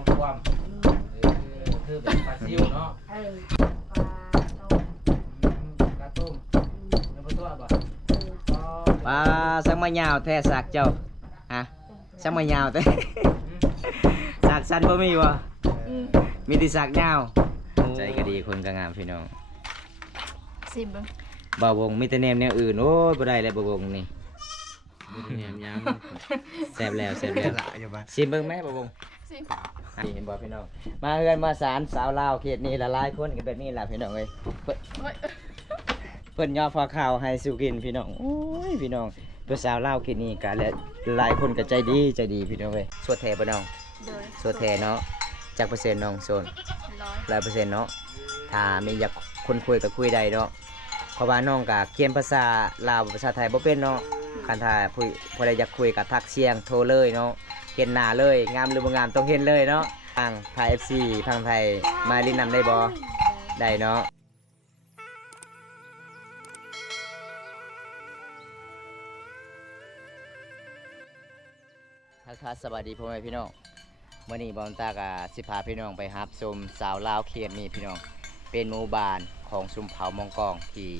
องความคือแบบปลาซิวเนาะปลาต้มแล้วปลาตัวบ่ปลาสังมะยาวแท้สากเจ้าฮะสังมะยาวแท้สากสั้นบ่มีบ่มีแต่สากยาวใจก็ดีคนก็งามพี่น้องซิมเบิ่งบ่าวงมีแต่แนวอื่นโอ้ยบ่ได้เลยบ่าวงนี่แหนมยังแซ่บแล้วซิมเบิ่งไหมบ่าวงซิมนี่เห็นบ่พี่น้องมาเฮือนมาศาลสาวลาวเขตนี้ละหลายคนก็แบบนี้ล่ะพี่น้องเอ้ยเพิ่นย่อฟ้าข้าวให้สู่กินพี่น้องโอ้ยพี่น้องตัวสาวลาวเขตนี้ก็หลายคนก็ใจดีพี่น้องเอ้ยสวดแท้บ่น้องสวดแท้เนาะจักเปอร์เซ็นต์น้องโซน100%เนาะถ้ามีอยากคนคุยก็คุยได้เนาะเพราะว่าน้องก็เขียนภาษาลาวภาษาไทยบ่เป็นเนาะคันถ้าผู้ใดอยากคุยก็ทักเสียงโทรเลยเนาะเห็นหน้าเลยงามหรือบ่งามต้องเห็นเลยเนาะทางไทย FC ทางไทยมาลินนำได้บ่ได้เนาะทักสวัสดีพ่อแม่พี่น้องมื้อนี้บ่าวตาก็สิพาพี่น้องไปรับชมสาวลาวเขตนี้พี่น้องเป็นหมู่บ้านของชุมเผ่ามองกองที่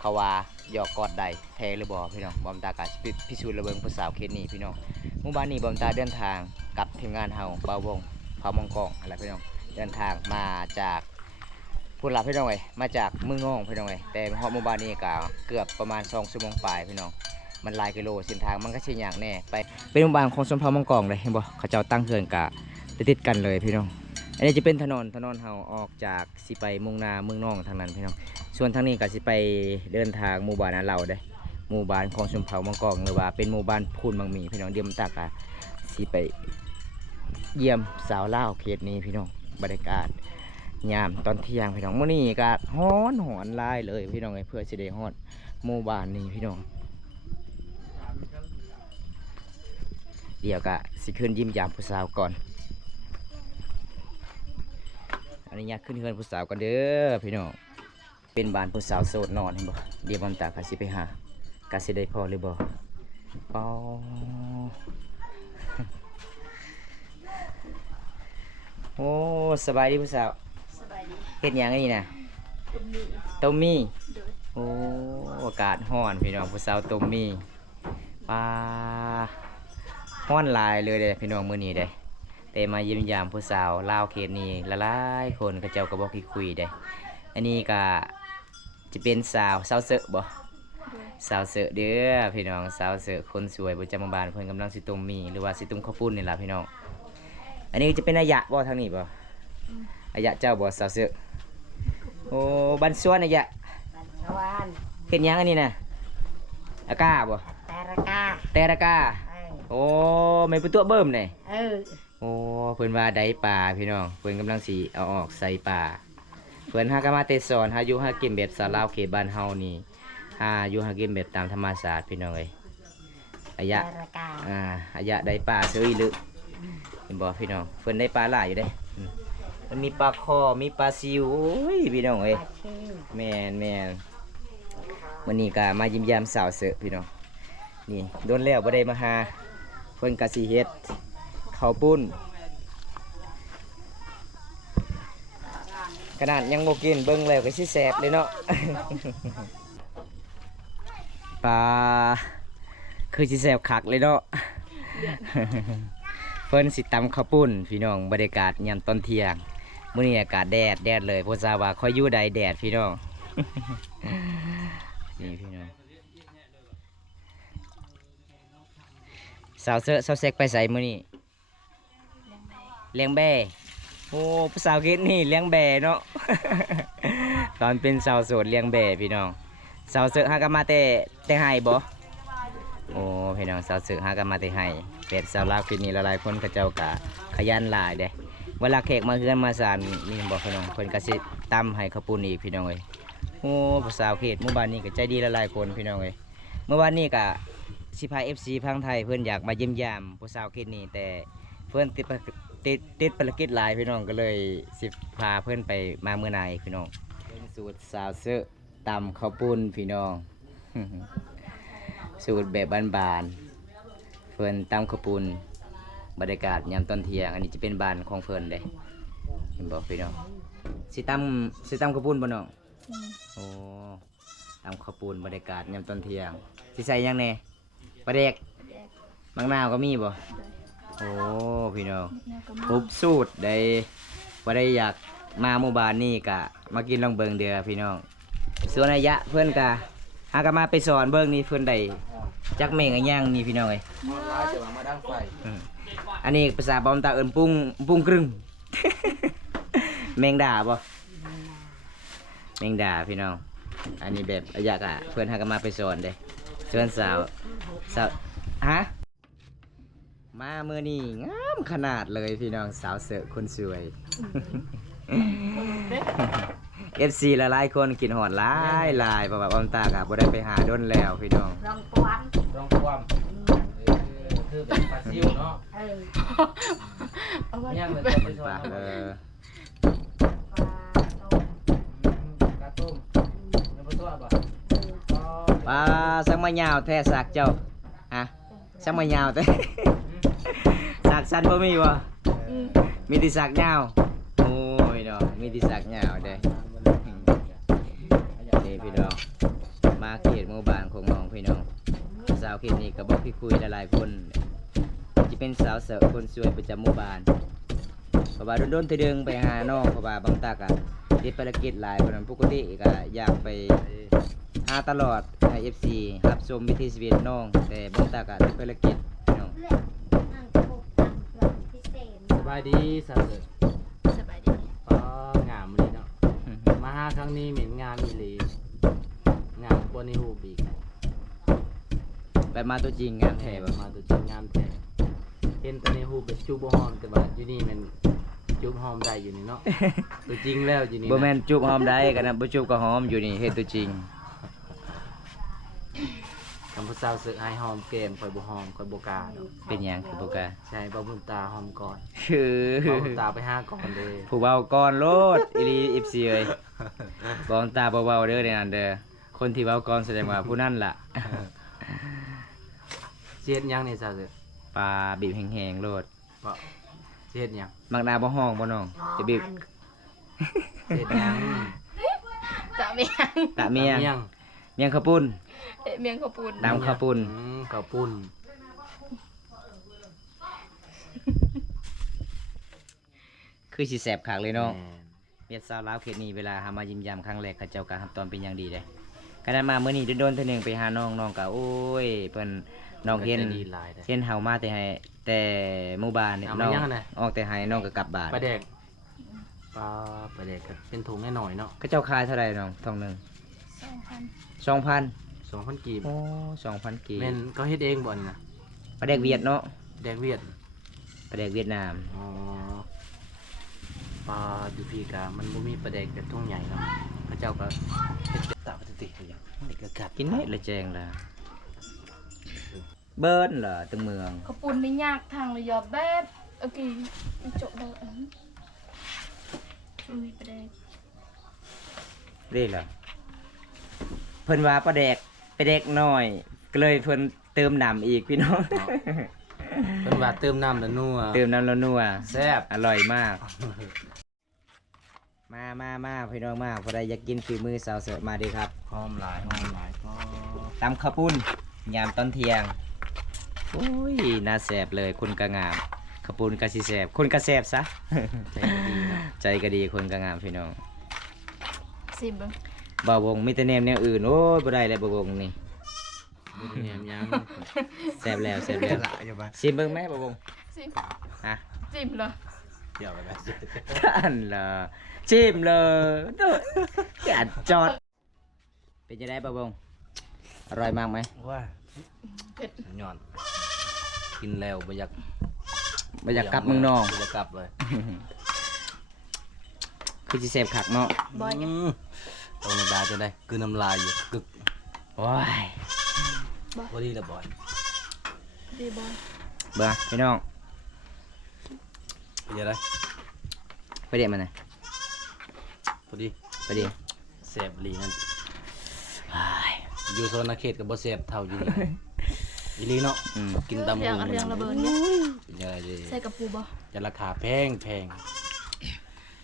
เขาว่าหยอกกอดใดแท้หรือบ่พี่น้องบ่าวตาก็สิพิสูจน์ระเบิงผู้สาวเขตนี้พี่น้องหมู่บ้านนี้บ่าวตาเดินทางกับทีมงานเฮาบ่าววงเผ่ามองกองอะไรพี่น้องเดินทางมาจากผู้หลับพี่น้องเอ้ยมาจากเมืองน้องพี่น้องเอ้ยแต่ฮอดหมู่บ้านนี้ก็เกือบประมาณ2ชั่วโมงปลายพี่น้องมันหลายกิโลเส้นทางมันก็สิยากแน่ไปเป็นหมู่บ้านของชนเผ่ามองกองเลยเห็นบ่เขาเจ้าตั้งเฮือนกะติดกันเลยพี่น้องอันนี้จะเป็นถนนเฮาออกจากสิไปมุ่งหน้าเมืองน้องทางนั้นพี่น้องส่วนทางนี้ก็สิไปเดินทางหมู่บ้านเราเด้หมู่บ้านของชนเผ่ามองกองหรือว่าเป็นหมู่บ้านพูนบางมีพี่น้องเดี๋ยวมันตากะสิไปเยี่ยมสาวลาวเขตนี้พี่น้องบรรยากาศยามตอนเที่ยงพี่น้องมื้อนี้ก็ฮ้อนหลายเลยพี่น้องเพื่อสิได้ฮอดหมู่บ้านนี้พี่น้องเดี๋ยวก็สิขึ้นยิ้มยามผู้สาวก่อนอันนี้อยากขึ้นเฮือนผู้สาวก่อนเด้อพี่น้องเป็นบ้านผู้สาวโสดนอนเห็นบ่เดี๋ยวบำตากะสิไปหากะสิได้พอหรือบ่อ๋อโอ้สบายดีผู้สาวสบายดีเฮ็ดหยังอันนี้น่ะต้มมี่โอ้อากาศร้อนพี่น้องผู้สาวต้มมี่ปลาฮ้อนหลายเลยเด้พี่น้องมื้อนี้เด้แต่มาเยี่ยมยามผู้สาวลาวเขตนี้หลายๆคนเขาเจ้าก็บอกคุยเด้อันนี้ก็จะเป็นสาวเสอะบ่สาวเสอะเด้อพี่น้องสาวเสอะคนสวยประจำหมู่บ้านเพิ่นกำลังสิต้มมีหรือว่าสิต้มข้าวปุ้นนี่ล่ะพี่น้องอันนี้จะเป็นอายะบ่ทางนี้บ่อายะเจ้าบ่สาวเสอะโอ้บ้านสวนอายะเฮ็ดหยังอันนี้น่ะอากาบ่แต่ระกาโอ้ไม่เป็นตัวเบิ่มเลยโอ้เพิ่นว่าได้ปลาพี่น้องเพิ่นกำลังสิเอาออกใส่ปลาเพิ่นหากมาเตสอนหาอยู่หากินแบบสาวลาวเขตบ้านเฮานี่หาอยู่หากินแบบตามธรรมชาติพี่น้องเอ้ยอายะอายะได้ปลาเฉยลึกเห็นบ่พี่น้องเพิ่นได้ปลาหลายอยู่เด้มันมีปลาคอมีปลาซิวโอ้ยพี่น้องเอ้ยแม่นมื้อนี้ก็มายิ้มแย้มสาวเสอะพี่น้องนี่โดนแล้วบ่ได้มาหาเพิ่นก็สิเฮ็ดข้าวปุ้นขนาดยังบ่กินเบิ่งแล้วก็สิแซ่บเลยเนาะ ปลาคือสิแซ่บคักเลยเนาะ เพิ่นสิตำข้าวปุ้นพี่น้องบรรยากาศยามตอนเที่ยงมื้อนี้อากาศแดดเลยเพราะทราบว่าค่อยอยู่ใดแดดพี่น้อง นี่พี่น้องสาวเซอะสาวเซ็กไปใส่มื้อนี้เลี้ยงแบ่โอ้ผู้สาวคิดนี่เลี้ยงแบ่เนาะ ตอนเป็นสาวโสดเลี้ยงแบ่พี่น้องสาวเซอะหากันมาแต่ให้บ่โอ้พี่น้องสาวเซอะหากันมาแต่ให้เป็ดสาวลาวคิดนี่หลายๆคนเขาเจ้ากะขยันหลายเด้เวลาแขกมาเฮือนมาศาลนี่บ่พี่น้องเพิ่นก็สิตำให้ข้าวปุ้นอีกพี่น้องเอ้ยโอ้ผู้สาวเขตหมู่บ้านนี้ก็ใจดีหลายๆคนพี่น้องเอ้ยเมื่อวานนี้ก็สิพา FC พังไทยเพิ่นอยากมาเยี่ยมยามผู้สาวเขตนี้แต่เพิ่นติดภารกิจหลายพี่น้องก็เลยสิพาเพื่อนไปมาเมื่อไหร่พี่น้องเป็นสูตรสาวเสื้อตำข้าวปุ้นพี่น้อง สูตรแบบบานๆเพื่อนตำข้าวปุ้น บรรยากาศยามตอนเที่ยงอันนี้จะเป็นบ้านของเพิ่นเด้เห็นบ่พี่น้องสิตำข้าวปุ้นบ่น้อง อืม โอ้ตำข้าวปุ้นบรรยากาศยามตอนเที่ยงสิใส่หยังแหน่ปลาแดก แดก มังนาวก็มีบ่ เลย โอ้พี่น้อง แล้วก็ ครบสูตรได้บ่ได้อยากมาหมู่บ้านนี่กะมากินลองเบิงเด้อพี่น้องส่วนระยะเพิ่นกะหากะมาไปสอนเบิ่งนี่เพิ่นได้จักแม่งอะย่างนี่พี่น้องเอ้ย ฮอนร้ายจะมาดังไฟ อันนี้ภาษาบอมตาเอิ้นปุ้งครึ่ง แมงดาบ่แมงดาพี่น้องอันนี้แบบระยะกะเพิ่นหากะมาไปสอนเด้ส่วนสาวฮะมามื้อนี้งามขนาดเลยพี่น้องสาวเสิร์ฟคนสวย FC หลายๆคนกินหอดหลายเพราะว่าบอมตากะบ่ได้ไปหาดนแล้วพี่น้อง ลองป้อน ร้องความคือเป็นปลาซิวเนาะ เอาไว้ ย่างเลยจะไปสอ ปาน ก เนาะ กระต้มแล้วไปตัวบ่ ปลาสังมะยาวแท้สากเจ้าฮะสังมะยาวแท้ สากสั้นบ่มีบ่ อืม มีแติสากยาวโอ้ยดอกมีแติสากยาวเด้นี่พี่น้องมาเขตหมู่บ้านของน้องพี่น้องสาวเขตนี้ก็บอกพี่คุยหลายๆคนจะเป็นสาวเสิร์ฟคนสวยประจำหมู่บ้านเพราะว่าโดนๆเทื่อนึงไปหาน้องเพราะว่าบางตักอ่ะติดภารกิจหลายเพราะนั้นปกติก็อยากไปหาตลอดให้ FC รับชมวิถีชีวิตน้องแต่บางตักอ่ะติดภารกิจพี่น้อง สบายดีสาวเสือ สบายดี ป้างามเลยเนาะมาหาครั้งนี้เหม็นงามอีหลีงามกว่าในหูบีก ไปมาตัวจริงงานแท้ แท้ บ่ มาตัวจริงงามแท้เห็นแต่ในหูเป็นจูบบ่หอมแต่ว่าอยู่นี่มันจูบหอมได้อยู่นี่เนาะ ตัวจริงแล้วอยู่นี่ บ่แม่นจูบหอมได้กันนะบ่จูบก็หอมอยู่นี่เฮ็ดตัวจริง คำพูดสาวเสือให้หอมเกมคอยบ่หอมคอยบ่กล้าเนาะ เป็นหยังคือบ่กล้า ใช่บ่บุญตาหอมก่อน คือ บ่บุญตาไปหาก่อนเด้ ผู้เว้าก่อนโลดอีหลี FC เอ้ยบ่ต้องตาบ่เว้าเด้อในนั้นเด้อคนที่เว้าก่อนแสดงว่าผู้นั้นล่ะ เสียดหยังนี่สาวเสือ ปลาบีบแห้งๆโลด บ่เสียดหยัง มักนาบ่ห้องบ่น้องจะบีบ เสียดหยัง จะเมียง ตะเมียง เมียง เมียงข้าวปุ้น เมียงข้าวปุ้น ตำข้าวปุ้น ข้าวปุ้น คือสิแซ่บคักเลยเนาะ แม่น เวียดสาวลาวเขตนี้เวลาหามายิ้มยามครั้งแรกเขาเจ้าก็รับตอนเป็นอย่างดีเลยขณะมามื้อนี้โดนๆเทื่อหนึงไปหาน้องน้องก็โอ้ยเพิ่นน้องเห็น ก็จะดีหลายเด้อ เห็นเฮามาแต่หมู่บ้านนี่ เอา น้ มา อง ยังน่ะ ออกแต่ให้น้องก็กลับบ้าน ปลาแดกปลาแดกก็เป็นถุงหน่อยๆเนาะ เขาเจ้าขายเท่าไหร่น้องทองหนึง 2,000 2,000 2,000กีบ โอ้2,000กีบ แม่นก็เฮ็ดเองบ่นี่นะ ปลาแดกเวียดเนาะ แดกเวียด ปลาแดกเวียดนาม อ๋อปลาอยู่พี่กะมันบ่มีปลาแดกแบบทุ่งใหญ่เนาะพระเจ้าก็เฮ็ดตาปกติอยู่อย่างนี่ก็กัด กินได้ละแจงล่ะเบิ้นเหรอตึงเมือง ข้าวปุ้นนี่ยากทางเลยยอแบบโอเคจบแล้วอุ้ยไปได้ เด้เหรอเพิ่นว่าปลาแดกน้อยก็เลยเพิ่นเติมน้ำอีกพี่น้อง เพิ่นว่าเติมน้ำแล้วนัว เติมน้ำแล้วนัว แซ่บ อร่อยมาก มาพี่น้องมาพอได้อยากกินฝีมือสาวเสิร์ฟมาดีครับ หอมหลายก็ ตำข้าวปุ้นยามตอนเที่ยงโอ้ยน่าแสบเลยคนกะงามข้าวปุ้นกะสิแสบคนกะแสบซะ ใจดีเนาะ ใจก็ดีคนกะงามพี่น้อง ซิมเบิ่ง บ่าววงมีแต่แนมแนวอื่นโอ้ยบ่ได้เลยบ่าววงนี่ บ่ได้แหนมยัง แสบแล้วอย่ามา ชิมเบิ่งไหมบ่าววง ซิม ฮะ ซิมเหรอ เดี๋ยวไปแบบ ท่านล่ะชิมเลยโดดแกะจอดเป็นจังได๋บ่าววงอร่อยมากไหม ว่า เผ็ด หย่อนกินแล้วบ่อยาก บ่อยากกลับเมืองนอง บ่อยากกลับเลย คือสิแสบคักเนาะ บ่อย ตรงดาจะได้คือน้ำลายอยู่กึก โอ้ย พอดีละบ่อย ดีบ่อย เบิ่งพี่น้อง เป็นยังไง ไปเด็ดมันหน่อย พอดี ไปดิ แซ่บลีนั่น อ้าย อยู่โซนอาเขตกับบ่แซ่บเท่าอยู่นี่ อีหลีเนาะ อืม กินตำ เรียงเรียงระเบิดเนี่ย เป็นยังไงดี ใส่กระปูบ่ จะราคาแพง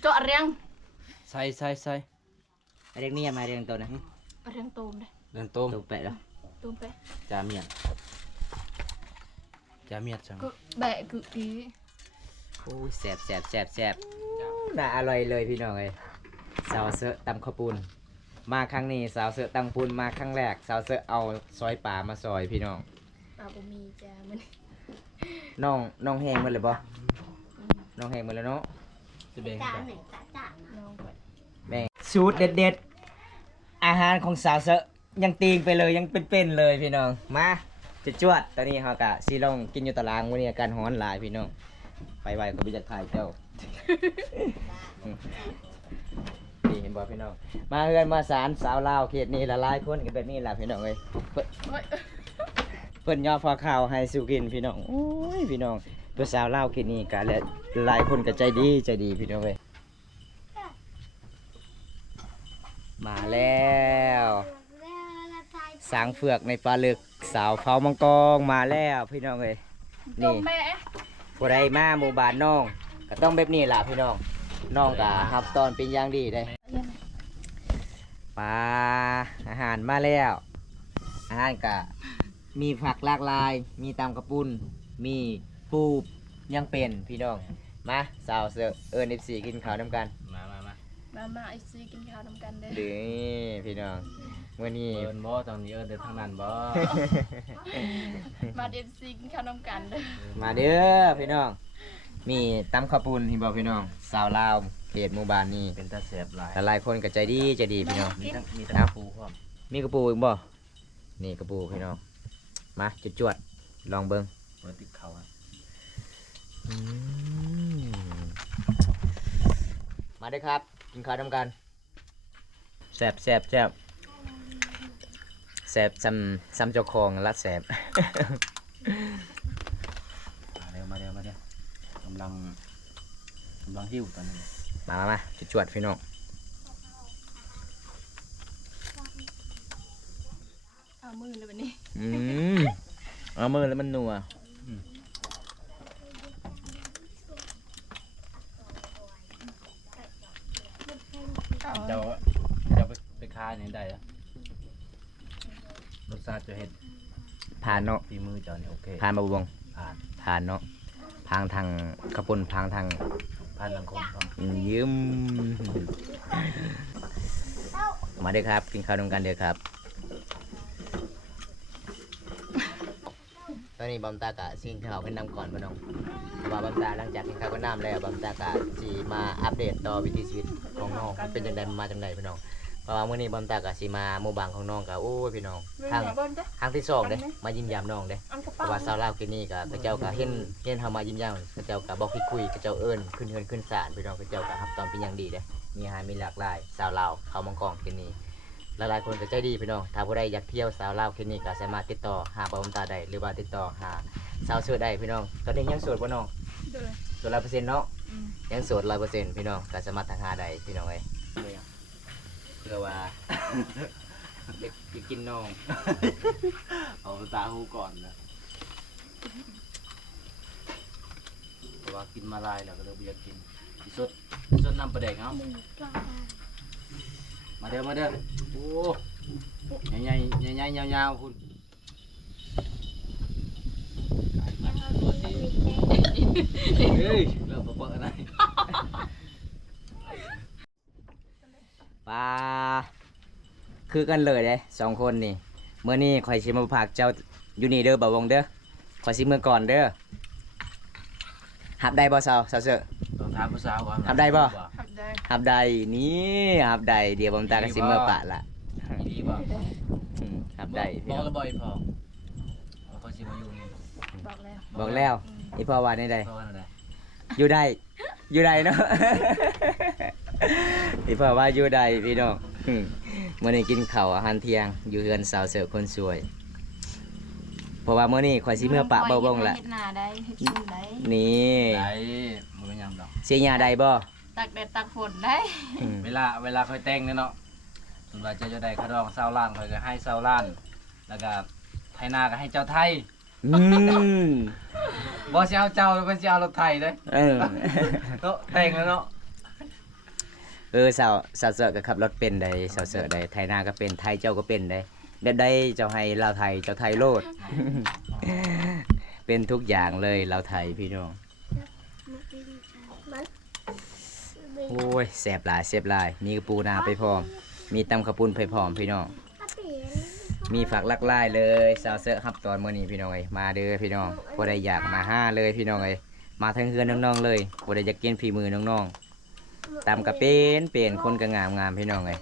เจาะเรียง ใส่ เรียกนี่มาเรียกตัวนะ เรียงตูมเด้ เดินต้ม ตัวแปะแล้ว ตูมไป จาเมียดจัง ก็แบะกึกอี โอ้ยแซ่บน่าอร่อยเลยพี่น้องเอ้ยสาวเสือตำข้าวปุ้นมาครั้งนี้สาวเสือตำปุ้นมาครั้งแรกสาวเสือเอาซอยป่ามาซอยพี่น้อง ปลาบ่มีจ้ามัน น้องแหงหมันเลยบ่น้องแหงหมันแล้วเนาะ จะแบ่งกัน น้องไป แม่งสูตรเด็ดๆอาหารของสาวเสือยังตีงไปเลยยังเป็นๆเลยพี่น้องมาจะจวดตอนนี้เฮากะสิลองกินอยู่ตารางวันนี้อาการฮ้อนหลายพี่น้องไปไวก็ไปจัดถ่ายเจ้า นี่เห็นบ่พี่น้องมาเฮือนมาศาลสาวลาวเขตนี้ละหลายคนกันแบบนี้ล่ะพี่น้องเอ้ยเพิ่นย่อพอข้าวให้สู่กินพี่น้องโอ้ยพี่น้องตัวสาวลาวเขตนี้ก็และหลายคนก็ใจดีพี่น้องเอ้ยมาแล้วสางเฟือกในปลาลึกสาวเผามังกรมาแล้วพี่น้องเอ้ย จ นี่ มแม่ ผู้ใดมาหมู่บ้านน้องก็ต้องแบบนี้ล่ะพี่น้องน้องก็รับตอนเป็นอย่างดีได้ปลาอาหารมาแล้วอาหารก็มีผักหลากหลาย มีตำกระปุ้นมีปูยังเป็นพี่น้องมาสาวเสือเอิญ14กินข้าวน้ำกัน มา มาไอซีกินข้าวนำกันเด้อ ดื้อพี่น้องวันนี้ เอินบ่ตอนนี้เอินเดินทางนั้นบ่ มาเอฟซีกินข้าวนำกันเด้อ มาเด้อพี่น้องมีตำข้าวปุ้นที่บอกพี่น้องสาวลาวเขตหมู่บ้านนี้ เป็นตาแสบหลาย หลายคนก็ใจดีพี่น้อง มีทั้งปูพร้อม มีกระปูอีกบ่ นี่กระปูพี่น้อง มาจวดๆลองเบิ้ง เปิดติดเขาอะ มาเด้อครับ กินข้าวทำกันแสบซ้ำเจ้าของละแสบ มาเร็วกำลังหิวตอนนี้ มาจวดๆพี่น้อง เอามือเลยวันนี้ เอามือแล้วมันนัว เจ้าไปคายนี่ได้เหรอรสชาติจะเห็ด ผ่านเนาะ ฝีมือเจ้านี่โอเค ผ่านมาบวง ผ่าน ผ่านเนาะพางทางกระปุนพางทาง ลังคมพร้อม ยืมมาเด้อครับ กินข้าวด้วยกันเด้อครับ ตอนนี้บอมตากะซิงข้าวขึ้นนำก่อนบ่น้องว่าบอมตาหลังจากกินข้าวก็น้ำแล้วบอมตากะสิมาอัปเดตต่อวิถีชีวิตของน้องมันเป็นจังไดมาจังไดพี่น้องเพราะว่ามื้อนี้บอมตากะสิมาหมู่บ้านของน้องกะโอ้ยพี่น้องทางที่2เด้มายิ้มยามน้องเด้เพราะว่าชาวลาวกินนี่กะเขาเจ้าก็เห็นเฮามายิ้มยามเขาเจ้าก็บอกคุยเขาเจ้าเอิ้นขึ้นเฮือนขึ้นศาลพี่น้องเขาเจ้าก็รับตอนเป็นอย่างดีเด้มีอาหารมีหลากหลายชาวลาวเขามังกรกินนี่หลายๆคนก็ใจดีพี่น้องถ้าผู้ใดอยากเที่ยวชาวลาวกินนี่ก็สามารถติดต่อหาบอมตาได้หรือว่าติดต่อหาสาวโสดได้พี่น้องตอนนี้ยังโสดบ่น้อง เด้อ โสด100%เนาะยังโสด100%พี่น้องก็สามารถทักหาได้พี่น้องเอ้ยเพื่อว่า อยากกินน้อง เอาตาหูก่อนนะเพราะว่ากินมาลายแล้วก็เลยบ่อยากกินสดน้ำปลาแดกเอามาเด้อโอ้ใหญ่ยาวๆคุณเฮ้ยเริ่มเปิดอะไร ปลาคือกันเลยเด้สองคนนี่เมื่อนี้ข่อยสิมาพากเจ้าอยู่นี่เด้อบ่าวงเด้อข่อยสิมื้อก่อนเด้อหับได้บ่สาวเสือ ต้องถามผู้สาวก่อน ทำได้บ่ ทำได้ หับได้นี่หับได้เดี๋ยวผมตาก็สิมื้อปะละ ดีบ่ หับได้พี่ บอก น้อง แล้วบ่อยพอเขาสิมาอยู่นี่ บอกแล้ว บอกแล้วอีพ่อว่าได้ เพราะว่าอะไร อยู่ได้เนาะ อีพ่อว่าอยู่ได้พี่น้องมื้อนี้กินข้าวอาหารเที่ยงอยู่เฮือนสาวเสือคนสวย เพราะว่ามื้อนี้ข่อยสิมื้อปะเบ่งละ เฮ็ดหน้าได้เฮ็ดชื่อได้ นี่ ได้มันเป็นหยังดอก เสียหญ้าได้บ่ ตักแดดตักฝนได้ เวลาค่อยแต่งเนี่ยเนาะส่วนว่าจะได้ค่าดอง20ล้านค่อยก็ให้20ล้านแล้วก็ไทยนาก็ให้เจ้าไทย อืม บ่สิเอาเจ้าแล้วมันสิเอารถไถเด้ เออ เนาะแต่งแล้วเนาะ สาวเสือก็ขับรถเป็นได้สาวเสือได้ไทยนาก็เป็นไทยเจ้าก็เป็นได้แบบได้เจ้าให้ลาวไทยเจ้าไทยโลด เป็นทุกอย่างเลยลาวไทยพี่น้องโอ้ยแสบหลายมีกระปูนาไปพร้อมมีตำข้าวปุ้นไปพร้อมพี่น้องมีฝักลักไล่เลยสาวเสือครับตอนมื้อนี้พี่น้องเอ้ยมาเด้อพี่น้องบ่ได้อยากมาห้าเลยพี่น้องเอ้ยมาทั้งเฮือนน้องๆเลยบ่ได้อยากกินฝีมือน้องๆ ตามกระเป็นคนก็งามพี่น้องไง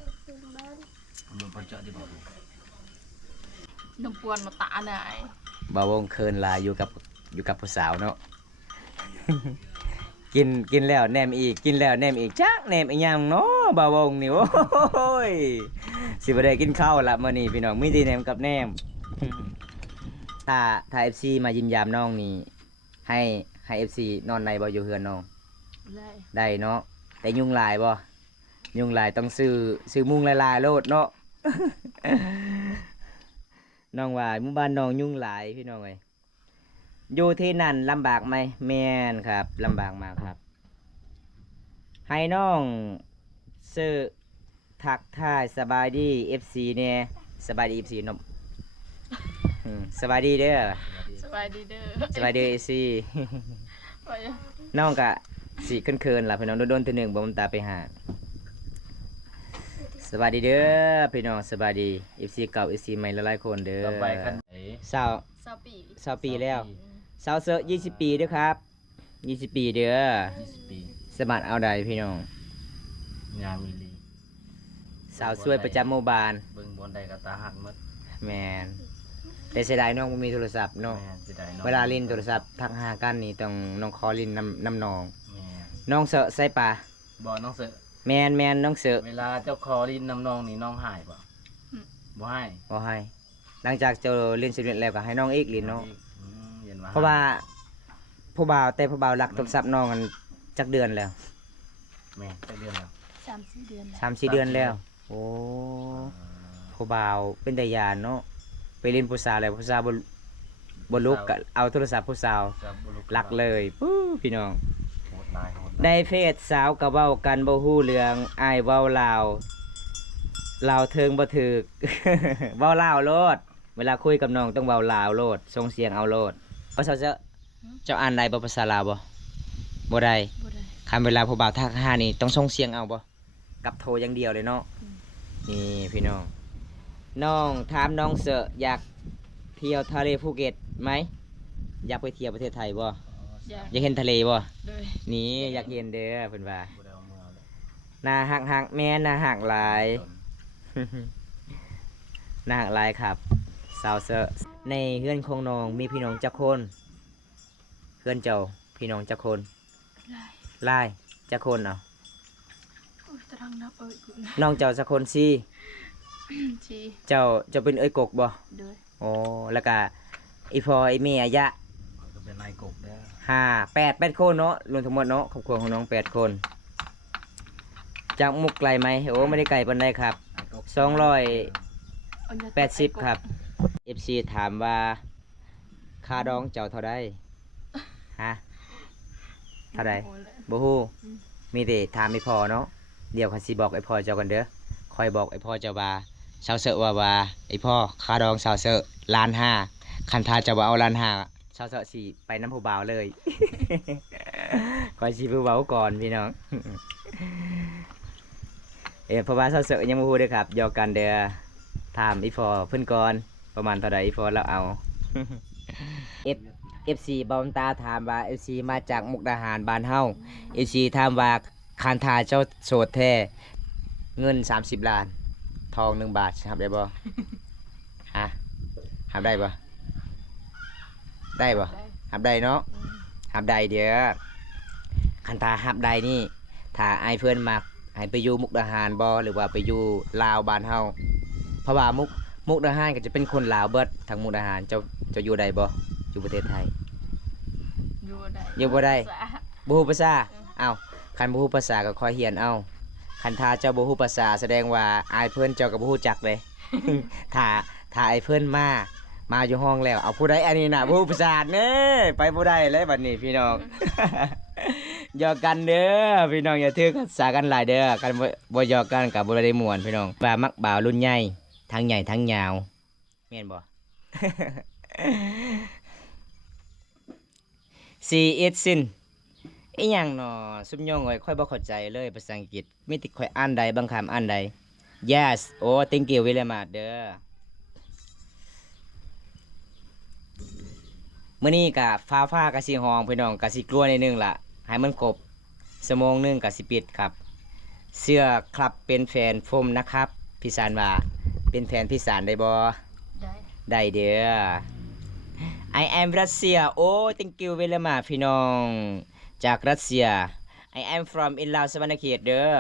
น้ำปวนมาตาไหน บ่าวงเคินลาอยู่กับผู้สาวเนาะ กินแล้วแนมอีกกินแล้วแนมอีกจักแนมอีหยังเนาะบ่าวงนี่โอ้ยสิบ่ได้กินข้าวละมื้อนี้พี่น้องมีแต่แนมกับแนม ถ้า FC มายิ้มยามน้องนี่ให้ FC นอนในบ่อยู่เฮือนน้อง ได้ ได้เนาะแต่ยุงลายบ่ยุงลายต้องซื้อมุงลายๆโลดเนาะ น้องว่าหมู่บ้านน้องยุงหลายพี่น้องเอ้ยอยู่ที่นั่นลำบากไหมแม่นครับลำบากมากครับ ให้น้องซื้อทักทายสบายดี FC เนี่ยสบายดี FC นมสบายดีเด้อ สบายดีเด้อ สบายดี FC ไป น้องกะสีเคินๆล่ะพี่น้องโดนๆตัวหนึ่งบ่มันตาไปหาสบายดีเด้อพี่น้องสบายดี FC เก่า FC ใหม่หลายๆคนเด้อ ต่อไปคันไหน สาว 20 ปี 20 ปีแล้วสาวเซอะ20 ปีเด้อครับ20 ปีเด้อ 20 ปี สมัครเอาใดพี่น้อง งามอีหลี สาวสวยประจำหมู่บ้าน เบิ่งบนใดก็ตาหักหมด แมนแต่เสียดายน้องบ่มีโทรศัพท์เนาะ แม่นสิได้เนาะ เวลาเล่นโทรศัพท์ทักหากันนี่ต้องน้องขอเลินน้ำน้อง แม่น น้องเซอะใส่ปลา บ่น้องเสือ แมนน้องเซอะ เวลาเจ้าคอลิ้นน้ำนองนี่น้องหายบ่บ่ให้ บ่ให้หลังจากเจ้าเล่นเสร็จแล้วก็ให้น้องอีกเลินเนาะ เห็นว่า เพราะว่าผู้บ่าวแต่ผู้บ่าวรักโทรศัพท์น้องกันจักเดือนแล้ว แม่จักเดือนแล้ว 3-4 เดือนแล้ว 3-4 เดือนแล้ว โอ้ผู้บ่าวเป็นตาญาณเนาะไปเล่นผู้สาวแล้วผู้สาวบ่ลุกก็เอาโทรศัพท์ผู้สาว จะบ่ลุ ลักเลยปู้พี่น้อง โหดหลายโหดหลาย ได้เพศสาวก็เว้ากันบ่ฮู้เรื่องอ้ายเว้าลาวเทิงบ่ถึก เว้าลาวโลดเวลาคุยกับน้องต้องเว้าลาวโลดส่งเสียงเอาโลดภาษาเจ้าอ่านได้บ่ภาษาลาวบ่บ่ได้ บ่ได้ คันเวลาผู้บ่าวทักหานี่ต้องส่งเสียงเอาบ่กับโทรอย่างเดียวเลยเนาะนี่พี่น้องน้องถามน้องเสอะอยากเที่ยวทะเลภูเก็ตไหมอยากไปเที่ยวประเทศไทยบ่ อยาก อยากเห็นทะเลบ่ เลย นี่อยากเห็นเด้อเพิ่นว่า บ่ได้เอามือเอาเลย หน้าหักแม่นหน้าหักหลาย หน้าหักหลายครับสาวเซอะในเฮือนของน้องมีพี่น้องจักคนเฮือนเจ้าพี่น้องจักคน ได้ หลายจักคนเอา โอ้ยตารางนับกูนะ น้องเจ้าจักคนสิ ชี เจ้าเป็นเอ้ยกกบ่ เด้อ โอ้แล้วก็อีพ่ออีแม่อายะ ก็เป็นนายกบเด้อ 8คนเนาะรวมทั้งหมดเนาะครอบครัวของน้อง8คนจากมุกไกลไหมโอ้ไม่ได้ไกลปานใดครับ นายกบ 280ครับ FC ถามว่าค่าดองเจ้าเท่าใดฮะเท่าใดบ่ฮู้มีแต่ถามไอ้พ่อเนาะเดี๋ยวข้อยสิบอกไอ้พ่อเจ้ากันเด้อคอยบอกไอ้พ่อเจ้าว่าชาวเสอะว่าไอ้พ่อค่าดองชาวเสอะ1,500,000คันถ้าเจ้าบ่เอา1,500,000ชาวเสอะสิไปน้ำผู้บ่าวเลย คอยสิผู้บ่าวก่อนพี่น้อง เพราะว่าชาวเสอะยังบ่ฮู้เด้อครับหยอกกันเด้อถามอีพ่อเพิ่นก่อนประมาณเท่าใดอีพ่อแล้วเอา FC บอมตาถามว่า FC มาจากมุกดาหารบ้านเฮา FC ถามว่าคันทาเจ้าโสดแท้เงิน30 ล้าน ทอง1 บาทรับได้บ่ ฮะรับได้บ่ได้บ่ ได้ รับได้เนาะรับได้เด้อคันทารับได้นี่ถ้าอ้ายเพิ่นมักให้ไปอยู่มุกดาหารบ่หรือว่าไปอยู่ลาวบ้านเฮาเพราะว่ามุกดาหารก็จะเป็นคนลาวเบิดทั้งมุกดาหารเจ้าอยู่ได้บ่อยู่ประเทศไทย อยู่ได้ อยู่บ่ได้ สะ บ่ฮู้ภาษาอ้าวคันบ่ฮู้ภาษาก็ค่อยเรียนเอาคันถ้าเจ้าบ่ฮู้ภาษาแสดงว่าอายเพิ่นเจ้าก็บ่ฮู้จักเลย ถ้าไอ้เพิ่น มาอยู่ห้องแล้วเอาผู้ใดอันนี้น่ะผู้ประสาทเน่ไปผู้ใดเลยบัดนี้พี่น้อง หยอกกันเด้อพี่น้องอย่าถือสากันหลายเด้อกันบ่หยอกกันกับบ่ได้ม่วนพี่น้องว่ามักบ่าวรุ่นใหญ่ทั้งใหญ่ทั้งยาวแม่นบ่ See it sin อีหยังเนาะซุมยองค่อยบ่เข้าใจเลยภาษาอังกฤษมีแต่ค่อยอ่านได้บางคำอ่านได้ Yes โอ้ thank you very much เด้อมื้อนี้ก็ฟ้าก็สิห้องพี่น้องก็สิกลัวนิดนึงล่ะให้มันครบชั่วโมงนึงก็สิปิดครับ เสื้อครับเป็นแฟนผมนะครับพี่สารว่าเป็นแฟนพี่สารได้บ่ ได้ ได้เด้อ I am Russia โอ้ thank you very much พี่น้องจากรัสเซีย I am from in Lao สวรรณเขตเด้อ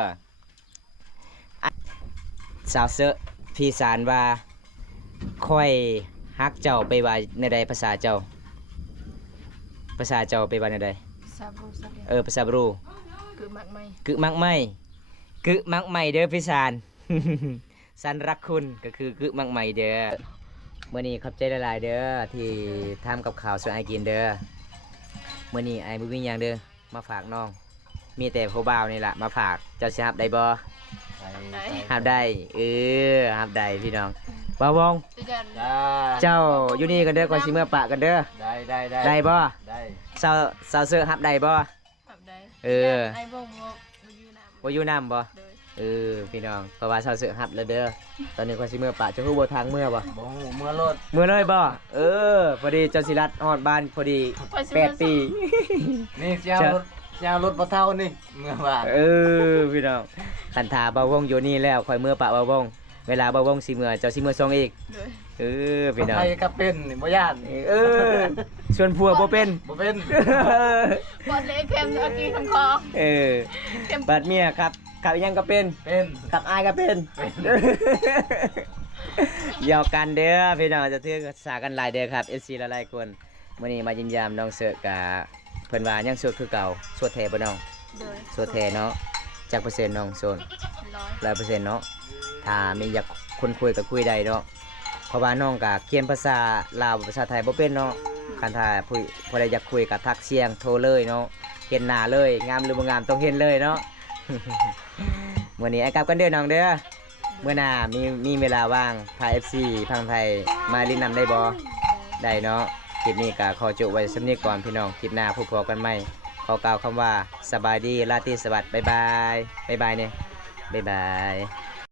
สาวเซอพี่สารว่าค่อยฮักเจ้าไปว่าในใดภาษาเจ้าไปว่าในใด ซาบูซาเลีย ภาษาบรู คือมักไหม กึมักไม่เด้อพี่สาร สันรักคุณก็คือกึมักไม่เด้อเมื่อนี้ขอบใจหลายๆเด้อที่ทำกับข่าวส่วนไอกินเด้อเมื่อนี้ไอ้บุ้งยังเด้อมาฝากน้อง มีแต่ผู้บ่าวนี่แหละมาฝากเจ้าสิฮับได้บ่ ได้ ฮับได้ฮับได้พี่น้องบ่าวง ด้วยกัน ได้ เจ้าอยู่นี่กันเด้อก่อนสิเมื่อปะกันเด้อ ได้บ่ ได้ สาวเสื้อฮับได้บ่ ทำได้ เออ ไอ้บ่งบ่อยู่น้ำ บ่อยู่น้ำบ่ โดย พี่น้องเพราะว่าสาวเสื้อฮับแล้วเด้อตอนนี้ก่อนสิเมื่อปะจะฮู้บ่ทางเมื่อบ่ บ่ฮู้เมื่อรถ เมื่อเลยบ่พอดีเจ้าสิรัดฮอดบ้านพอดี8 ปี นี่เจ้ารถบ่เท่านี่เมื่อวาน พี่น้องคันทาบ่าววงอยู่นี่แล้วค่อยเมื่อปะบ่าววงเวลาบ่าววงสิเมื่อเจ้าสิเมื่อส่งอีก โดย พี่น้อง ใครก็เป็นนี่บ่ย่าน ส่วนผัวบ่เป็น บ่เป็น บอลเล็กเข้มอากีทำคอ บัดเมียครับขับอีหยังก็เป็น เป็น ขับอายก็เป็นหยอกกันเด้อพี่น้องจะถือสากันหลายเด้อครับ FC หลายๆคนมื้อนี้มายินยามน้องเสือกะเพิ่นว่ายังโสดคือเก่าโสดแท้บ่น้อง โดย โสดแท้เนาะจักเปอร์เซ็นต์น้องโสด 100%เนาะถ้ามีอยากคนคุยก็คุยได้เนาะเพราะว่าน้องก็เขียนภาษาลาวภาษาไทยบ่เป็นเนาะคันถ้าผู้ใดอยากคุยก็ทักเสียงโทรเลยเนาะเห็นหน้าเลยงามหรือบ่งามต้องเห็นเลยเนาะ มื้อนี้ไอ้กลับกันเด้อน้องเด้อเมื่อหน้ามีเวลาว่างพา FC พังไทยมาลิ้นนำได้บ่ได้เนาะคลิปนี้ก็ขอจบไว้สำนี้ก่อนพี่น้องคลิปหน้าพบกันใหม่ขอกล่าวคำว่าสบายดีราตรีสวัสดิ์บ๊ายบายเนี่ยบ๊ายบาย